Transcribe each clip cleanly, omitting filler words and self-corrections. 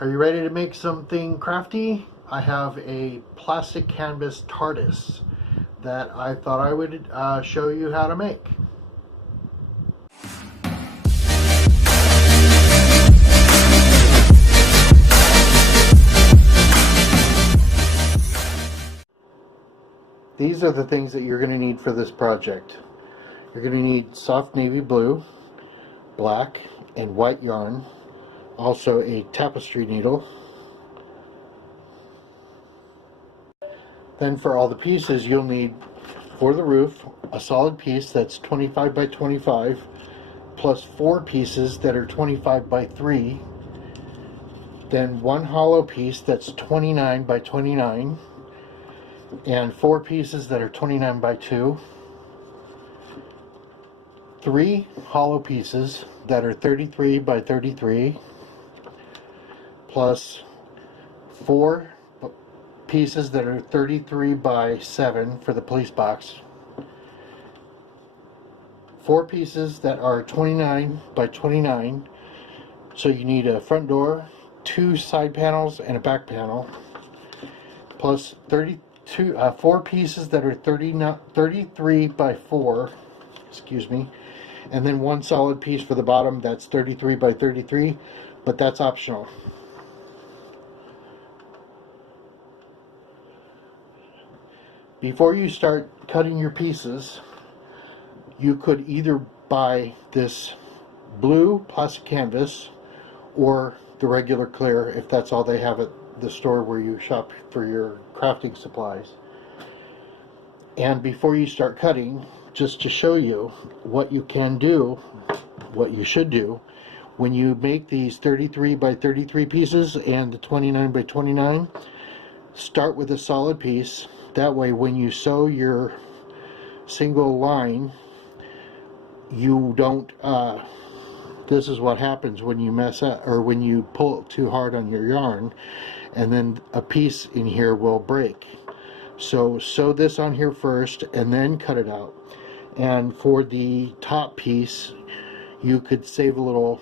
Are you ready to make something crafty? I have a plastic canvas TARDIS that I thought I would show you how to make. These are the things that you're going to need for this project. You're going to need soft navy blue, black, and white yarn. Also a tapestry needle. Then for all the pieces you'll need for the roof a solid piece that's 25 by 25 plus 4 pieces that are 25 by 3. Then one hollow piece that's 29 by 29 and 4 pieces that are 29 by 2. 3 hollow pieces that are 33 by 33 plus 4 pieces that are 33 by 7 for the police box. 4 pieces that are 29 by 29, so you need a front door, 2 side panels, and a back panel, plus 4 pieces that are 33 by 4, excuse me, and then 1 solid piece for the bottom that's 33 by 33, but that's optional. Before you start cutting your pieces, you could either buy this blue plastic canvas or the regular clear if that's all they have at the store where you shop for your crafting supplies. And before you start cutting, just to show you what you can do, what you should do, when you make these 33 by 33 pieces and the 29 by 29, start with a solid piece. That way when you sew your single line, you don't this is what happens when you mess up or when you pull too hard on your yarn, and then a piece in here will break. So sew this on here first and then cut it out. And for the top piece, you could save a little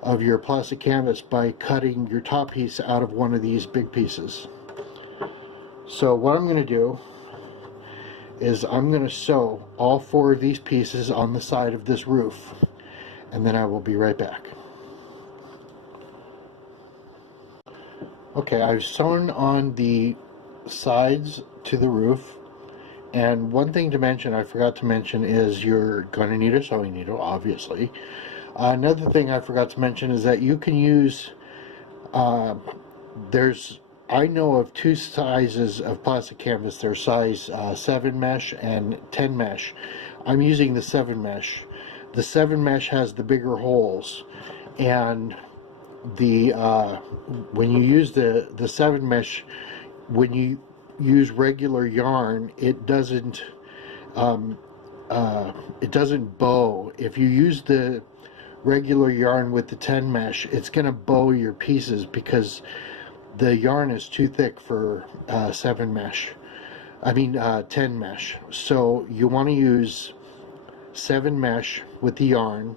of your plastic canvas by cutting your top piece out of one of these big pieces. So what I'm going to do is I'm going to sew all 4 of these pieces on the side of this roof, and then I will be right back. Okay, I've sewn on the sides to the roof, and one thing to mention, I forgot to mention, is you're going to need a sewing needle, obviously. Another thing I forgot to mention is that you can use, I know of 2 sizes of plastic canvas. There's size 7 mesh and 10 mesh. I'm using the 7 mesh. The 7 mesh has the bigger holes, and the when you use the 7 mesh, when you use regular yarn, it doesn't bow. If you use the regular yarn with the 10 mesh, it's going to bow your pieces because the yarn is too thick for 7 mesh. I mean 10 mesh. So you want to use 7 mesh with the yarn,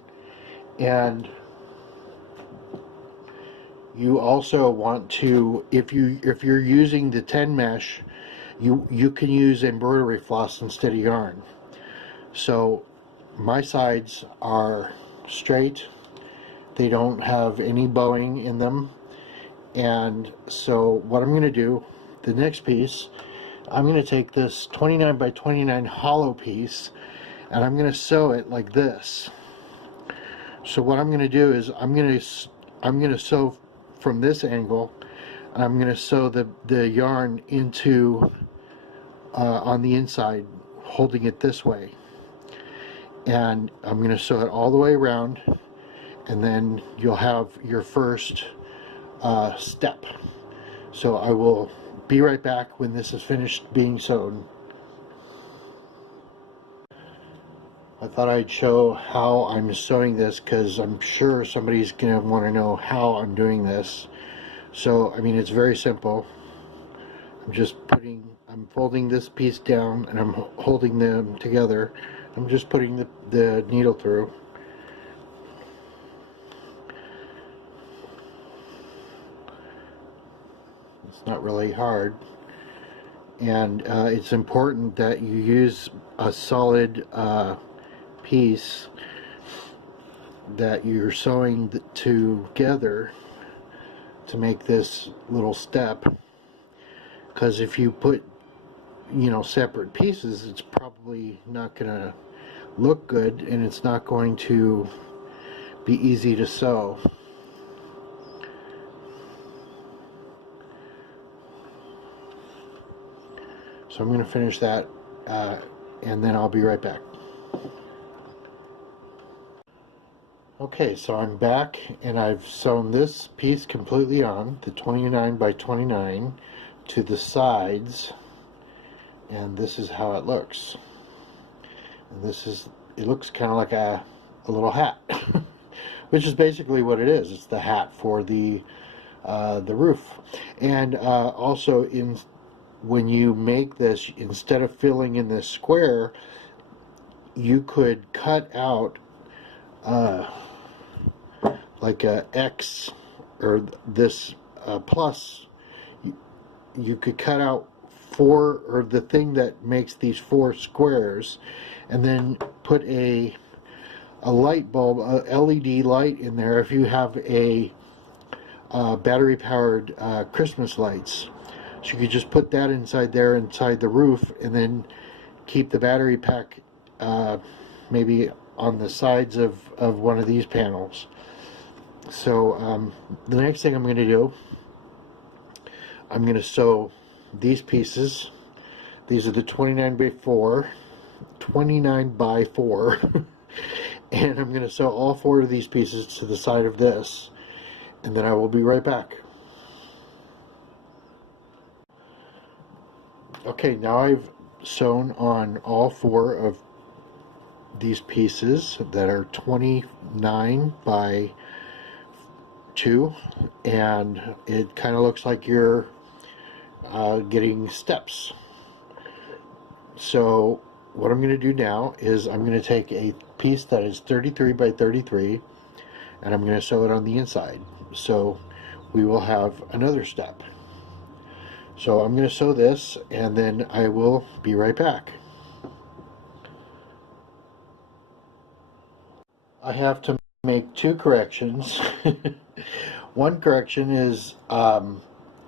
and you also want to, if you're using the 10 mesh, you can use embroidery floss instead of yarn. So my sides are straight, they don't have any bowing in them. And so what I'm going to do, the next piece, I'm going to take this 29 by 29 hollow piece and I'm going to sew it like this. So what I'm going to do is I'm going to sew from this angle, and I'm going to sew the yarn into on the inside, holding it this way, and I'm going to sew it all the way around, and then you'll have your first step. So I will be right back when this is finished being sewn. I thought I'd show how I'm sewing this because I'm sure somebody's going to want to know how I'm doing this. So, I mean, it's very simple. I'm folding this piece down and I'm holding them together. I'm just putting the needle through. It's not really hard. And it's important that you use a solid piece that you're sewing together to make this little step, because if you put, you know, separate pieces, it's probably not gonna look good, and it's not going to be easy to sew. So I'm going to finish that and then I'll be right back. Okay, so I'm back and I've sewn this piece completely on, the 29 by 29, to the sides, and this is how it looks. And this is, it looks kind of like a little hat, which is basically what it is. It's the hat for the roof. And also, when you make this, instead of filling in this square, you could cut out like a X, or this plus. You could cut out four, or the thing that makes these four squares, and then put a light bulb, a LED light in there if you have a battery powered Christmas lights. So you could just put that inside there, inside the roof, and then keep the battery pack maybe on the sides of one of these panels. So the next thing I'm going to do, I'm going to sew these pieces. These are the 29 by 4, and I'm going to sew all four of these pieces to the side of this, and then I will be right back. Okay, now I've sewn on all four of these pieces that are 29 by 2, and it kind of looks like you're getting steps. So what I'm going to do now is I'm going to take a piece that is 33 by 33 and I'm going to sew it on the inside, so we will have another step. So I'm going to sew this and then I will be right back. I have to make two corrections. One correction is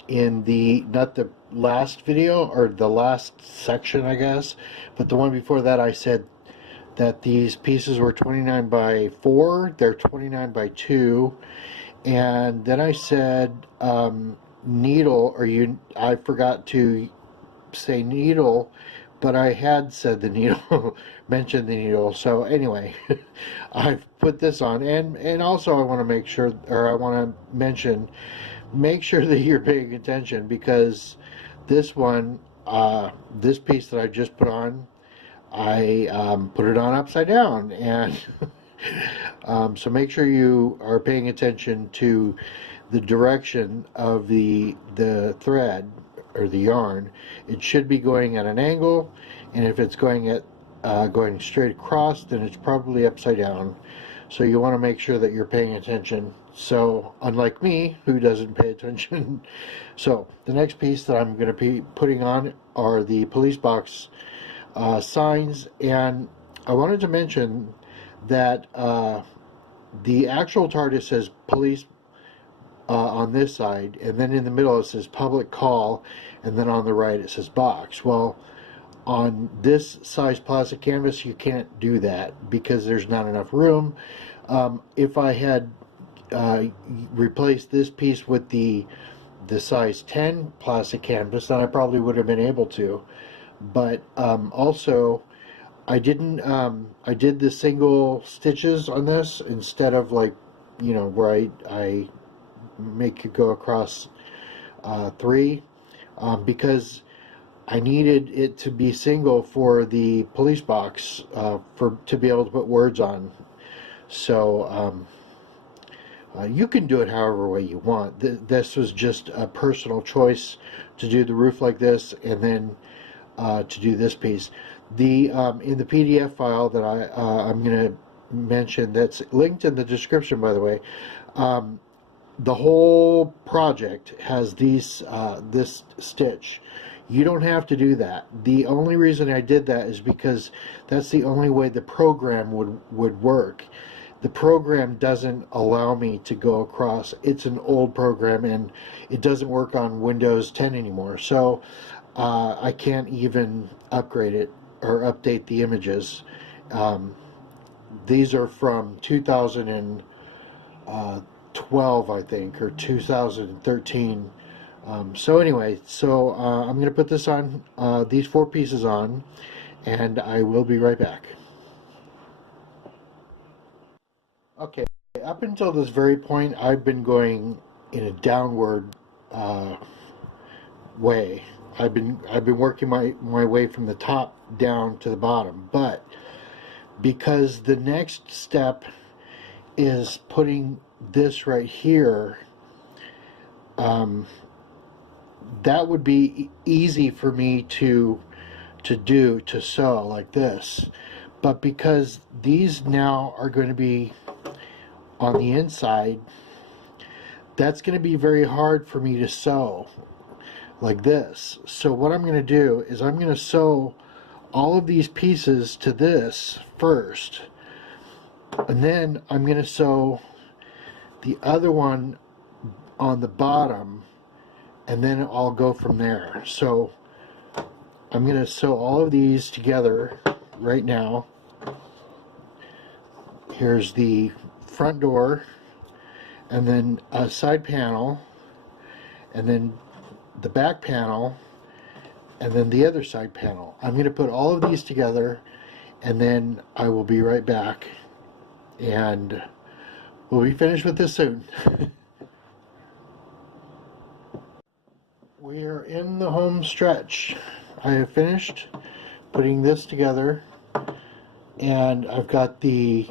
in the, not the last video, or the last section I guess, but the one before that I said that these pieces were 29 by 4, they're 29 by 2, and then I said needle, or I forgot to say needle, but I had said the needle, mentioned the needle. So anyway, I've put this on, and also I want to make sure, or I want to mention, make sure that you're paying attention, because this one, this piece that I just put on, I put it on upside down, and so make sure you are paying attention to the direction of the thread or the yarn. It should be going at an angle, and if it's going at going straight across, then it's probably upside down. So you want to make sure that you're paying attention. So unlike me, who doesn't pay attention. So the next piece that I'm going to be putting on are the police box signs, and I wanted to mention that the actual TARDIS says police on this side, and then in the middle it says public call, and then on the right it says box. Well, on this size plastic canvas you can't do that because there's not enough room. If I had replaced this piece with the size 10 plastic canvas, then I probably would have been able to. But also I didn't I did the single stitches on this instead of, like, you know, where I make it go across 3, because I needed it to be single for the police box, to be able to put words on. So you can do it however way you want. This was just a personal choice to do the roof like this, and then to do this piece. In the PDF file that I'm going to mention, that's linked in the description, by the way, the whole project has these this stitch. You don't have to do that. The only reason I did that is because that's the only way the program would work. The program doesn't allow me to go across. It's an old program and it doesn't work on Windows 10 anymore. So I can't even upgrade it or update the images. These are from 2012, I think, or 2013. So anyway, I'm going to put this on, these 4 pieces on, and I will be right back. Okay, up until this very point, I've been going in a downward way. I've been working my way from the top down to the bottom, but because the next step is putting this right here, that would be easy for me to sew like this. But because these now are going to be on the inside, that's going to be very hard for me to sew like this. So what I'm going to do is I'm going to sew all of these pieces to this first, and then I'm going to sew the other one on the bottom, and then I'll go from there. So I'm going to sew all of these together right now. Here's the front door, and then a side panel, and then the back panel, and then the other side panel. I'm going to put all of these together, and then I will be right back, and we'll be finished with this soon. We are in the home stretch. I have finished putting this together, and I've got the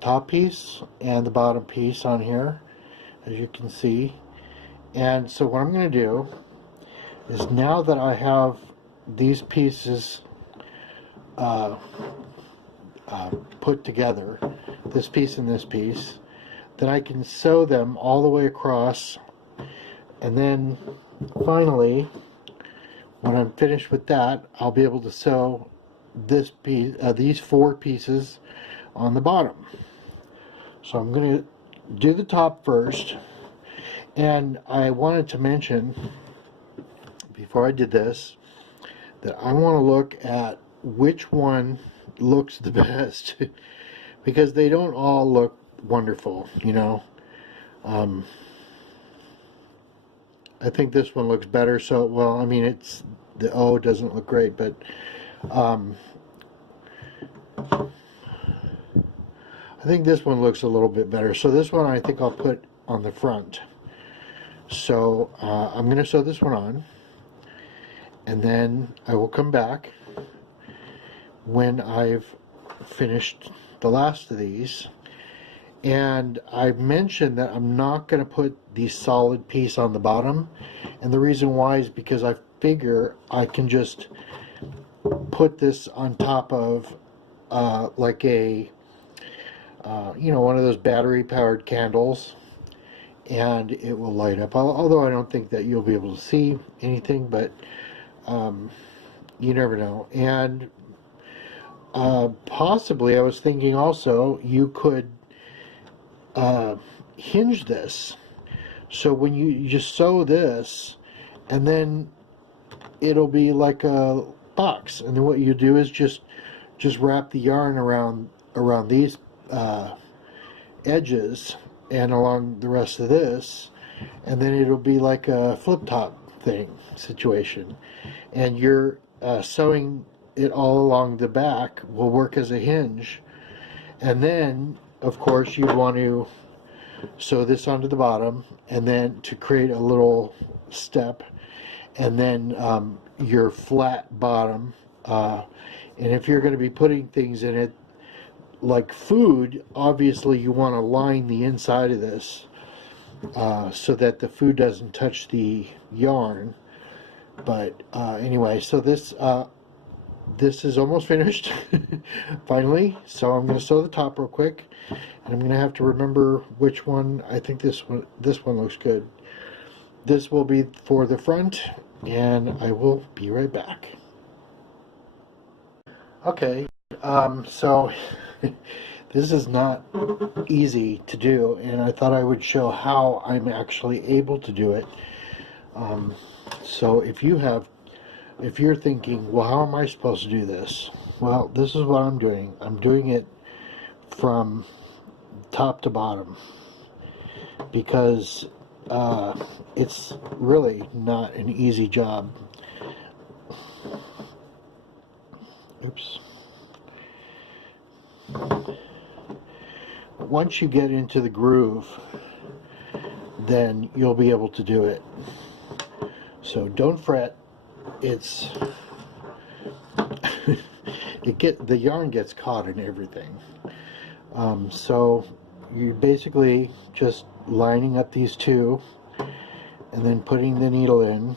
top piece and the bottom piece on here, as you can see. And so what I'm going to do is, now that I have these pieces put together, this piece and this piece, then I can sew them all the way across, and then finally, when I'm finished with that, I'll be able to sew this piece, these 4 pieces on the bottom. So I'm going to do the top first, and I wanted to mention before I did this that I want to look at which one looks the best because they don't all look wonderful, you know. I think this one looks better. So, well, I mean, it's the O doesn't look great, but I think this one looks a little bit better. So this one I think I'll put on the front. So I'm going to sew this one on, and then I will come back when I've finished the last of these. And I've mentioned that I'm not going to put the solid piece on the bottom, and the reason why is because I figure I can just put this on top of like a you know, one of those battery powered candles, and it will light up. Although I don't think that you'll be able to see anything, but you never know. And possibly I was thinking also you could hinge this, so when you just sew this, and then it'll be like a box, and then what you do is just wrap the yarn around these edges and along the rest of this, and then it'll be like a flip top thing situation, and you're sewing it all along the back will work as a hinge. And then of course you want to sew this onto the bottom, and then to create a little step, and then your flat bottom, and if you're going to be putting things in it like food, obviously you want to line the inside of this so that the food doesn't touch the yarn. But anyway, so this this is almost finished finally, so I'm going to sew the top real quick, and I'm going to have to remember which one. I think this one looks good. This will be for the front, and I will be right back. Okay, so this is not easy to do, and I thought I would show how I'm actually able to do it. So if you're thinking, well, how am I supposed to do this? Well, this is what I'm doing. I'm doing it from top to bottom, because it's really not an easy job. Oops. Once you get into the groove, then you'll be able to do it. So don't fret. It's the yarn gets caught in everything. So you basically just lining up these two and then putting the needle in.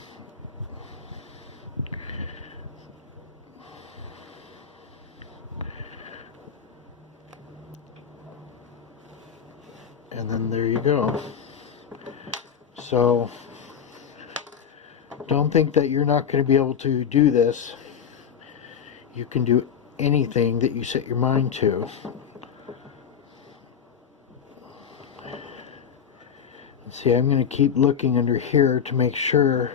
And then there you go. So don't think that you're not going to be able to do this. You can do anything that you set your mind to. See, I'm going to keep looking under here to make sure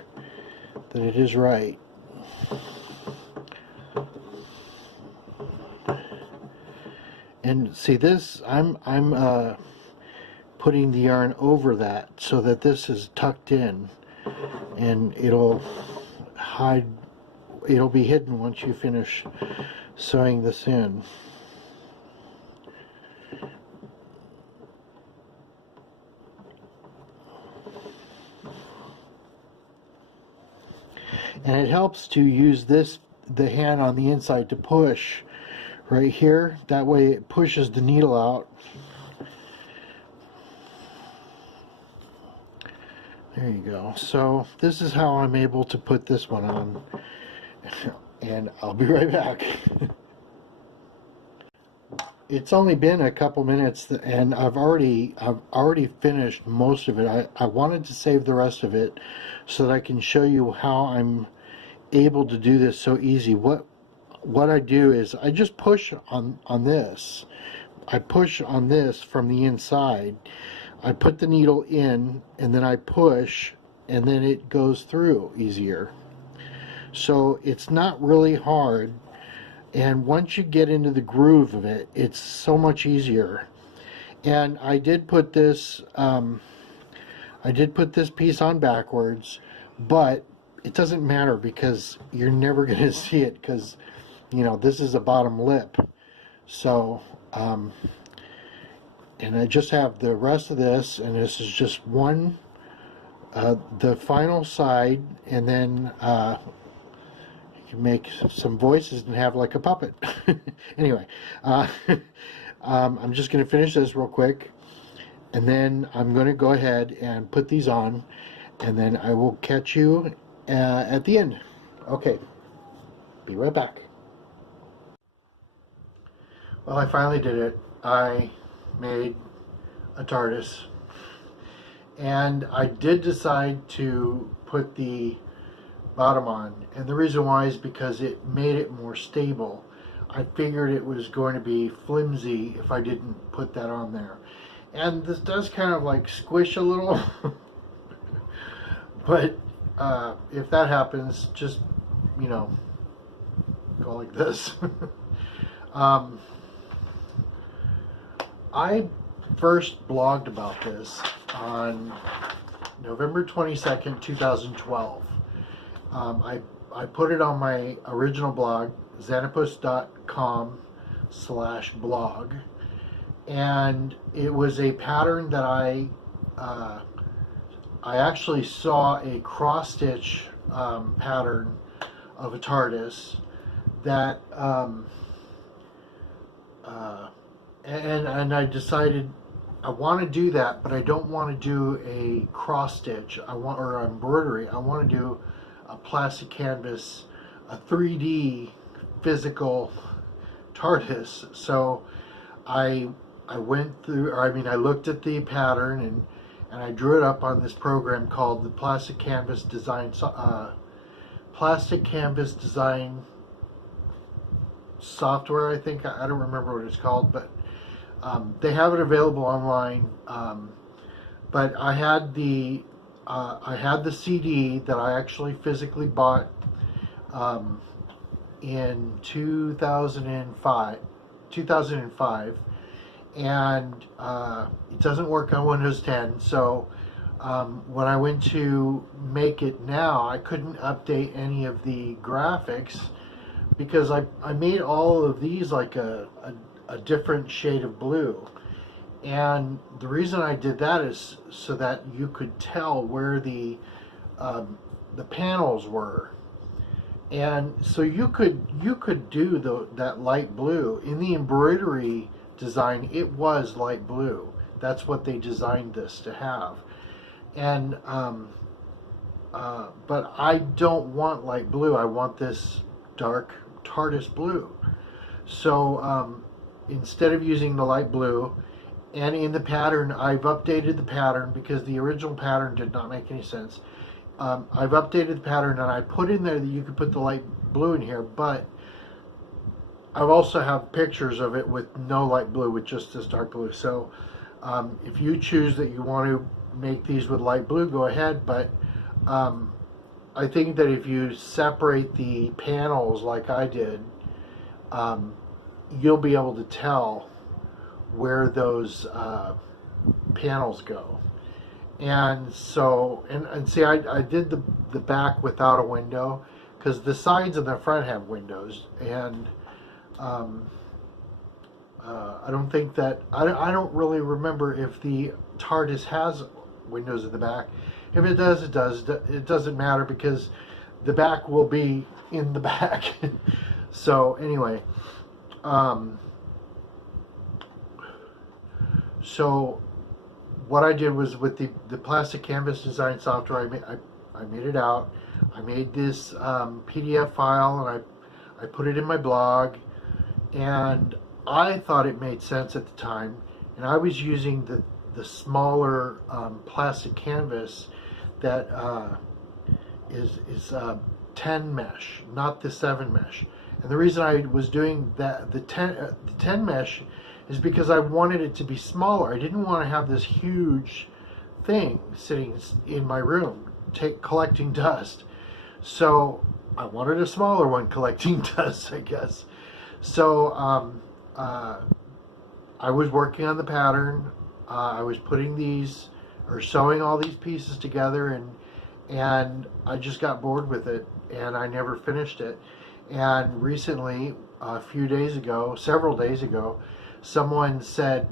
that it is right. And see this, I'm putting the yarn over that so that this is tucked in, and it'll be hidden once you finish sewing this in. And it helps to use the hand on the inside to push right here. That way it pushes the needle out. There you go. So this is how I'm able to put this one on. And I'll be right back. It's only been a couple minutes, and I've already finished most of it. I wanted to save the rest of it so that I can show you how I'm able to do this so easy. What I do is I just push on this. I push on this from the inside. I put the needle in, and then I push, and then it goes through easier. So it's not really hard. And once you get into the groove of it, it's so much easier. And I did put this piece on backwards, but it doesn't matter because you're never going to see it, because you know this is a bottom lip. So and I just have the rest of this, and this is just one, the final side, and then you can make some voices and have like a puppet. Anyway, I'm just going to finish this real quick, and then I'm going to go ahead and put these on, and then I will catch you at the end. Okay, be right back. Well, I finally did it. I made a TARDIS, and I did decide to put the bottom on, and the reason why is because it made it more stable. I figured it was going to be flimsy if I didn't put that on there, and this does kind of like squish a little. But if that happens, just, you know, go like this. I first blogged about this on November 22nd, 2012. I put it on my original blog, xanapus.com/blog, and it was a pattern that I actually saw a cross stitch pattern of a TARDIS that and I decided I want to do that, but I don't want to do a cross stitch. Or embroidery. I want to do a plastic canvas, a 3D physical TARDIS. So I went through, or I mean, I looked at the pattern and I drew it up on this program called the Plastic Canvas Design Software. I think I don't remember what it's called, but they have it available online. But I had the CD that I actually physically bought in 2005, and it doesn't work on Windows 10. So when I went to make it now, I couldn't update any of the graphics because I made all of these like a different shade of blue. And the reason I did that is so that you could tell where the panels were. And so you could do that light blue. In the embroidery design, it was light blue. That's what they designed this to have. And but I don't want light blue. I want this dark TARDIS blue. So instead of using the light blue, and in the pattern, I've updated the pattern because the original pattern did not make any sense. I've updated the pattern and I put in there that you could put the light blue in here, but I've also have pictures of it with no light blue, with just this dark blue. So if you choose that you want to make these with light blue, go ahead. But I think that if you separate the panels like I did, you'll be able to tell where those panels go. And so, and see, I did the back without a window because the sides and the front have windows, and I don't think that, I don't really remember if the TARDIS has windows in the back. If it does, it does. It doesn't matter because the back will be in the back. So anyway, so what I did was with the plastic canvas design software, I made it out. I made this PDF file and I put it in my blog, and I thought it made sense at the time. And I was using the smaller plastic canvas that is 10 mesh, not the 7 mesh. And the reason I was doing that, the 10 mesh, is because I wanted it to be smaller. I didn't want to have this huge thing sitting in my room collecting dust. So I wanted a smaller one collecting dust, I guess. So I was working on the pattern. I was putting these, or sewing all these pieces together, and I just got bored with it, and I never finished it. And recently, several days ago, someone said,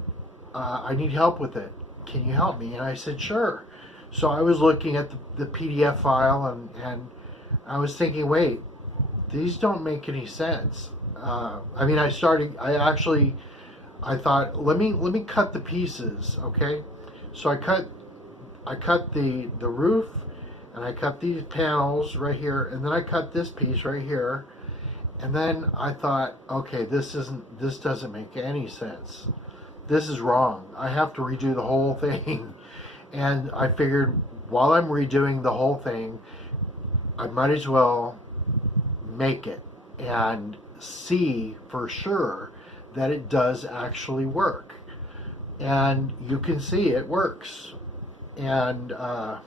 I need help with it. Can you help me? And I said, sure. So I was looking at the PDF file, and I was thinking, wait, these don't make any sense. I mean, I thought, let me cut the pieces, okay? So I cut the roof, and I cut these panels right here, and then I cut this piece right here. And then I thought, okay, this doesn't make any sense. This is wrong. I have to redo the whole thing. And I figured, while I'm redoing the whole thing, I might as well make it and see for sure that it does actually work. And you can see it works. And I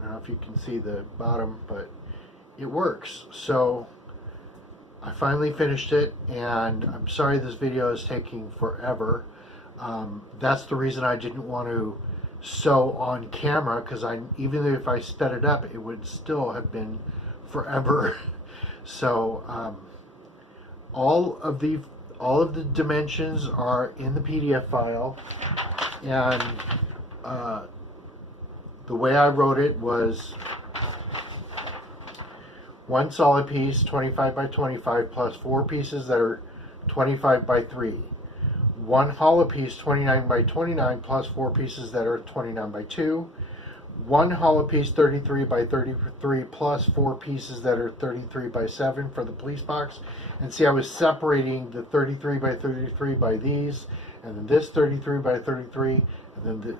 don't know if you can see the bottom, but it works. So I finally finished it, and I'm sorry this video is taking forever. That's the reason I didn't want to sew on camera, because even if I sped it up, it would still have been forever. So all of the dimensions are in the PDF file, and the way I wrote it was one solid piece, 25 by 25, plus 4 pieces that are 25 by 3. One hollow piece, 29 by 29, plus 4 pieces that are 29 by 2. one hollow piece 33 by 33 plus 4 pieces that are 33 by 7 for the police box. And see, I was separating the 33 by 33 by these, and then this 33 by 33, and then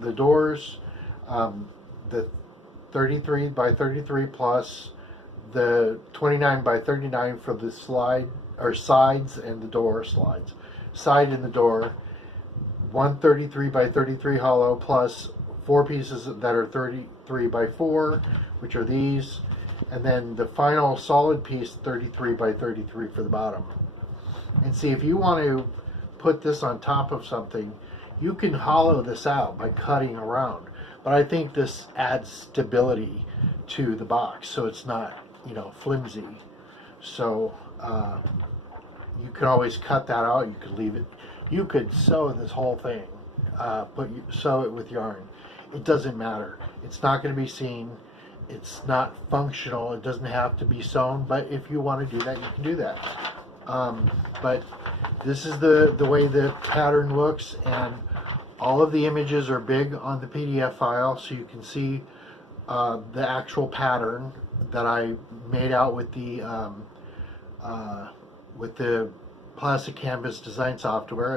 the doors, the 33 by 33 plus the 29 by 39 for the slide or sides and the door slides, side and the door. 133 by 33 hollow plus 4 pieces that are 33 by 4, which are these, and then the final solid piece 33 by 33 for the bottom. And see, if you want to put this on top of something, you can hollow this out by cutting around, but I think this adds stability to the box so it's not, you know, flimsy. So you can always cut that out. You could leave it. You could sew this whole thing, sew it with yarn. It doesn't matter. It's not going to be seen. It's not functional. It doesn't have to be sewn, but if you want to do that, you can do that. But this is the way the pattern looks, and all of the images are big on the PDF file, so you can see the actual pattern that I made out with the plastic canvas design software,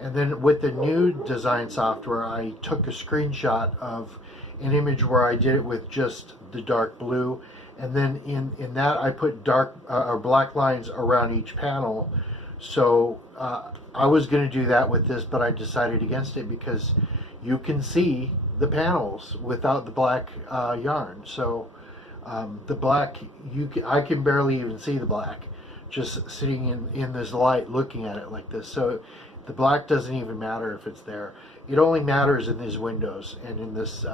and then with the new design software I took a screenshot of an image where I did it with just the dark blue, and then in that I put dark or black lines around each panel. So I was going to do that with this, but I decided against it because you can see the panels without the black yarn. So the black, I can barely even see the black just sitting in this light looking at it like this. So the black doesn't even matter if it's there. It only matters in these windows and in this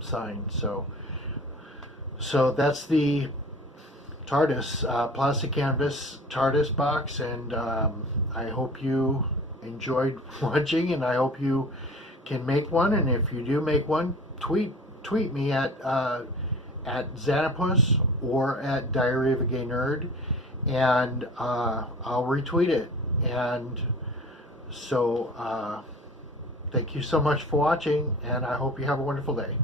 sign. So that's the TARDIS plastic canvas TARDIS box, and I hope you enjoyed watching, and I hope you can make one. And if you do make one, tweet me at Xanapus or at Diary of a Gay Nerd, and I'll retweet it. And so thank you so much for watching, and I hope you have a wonderful day.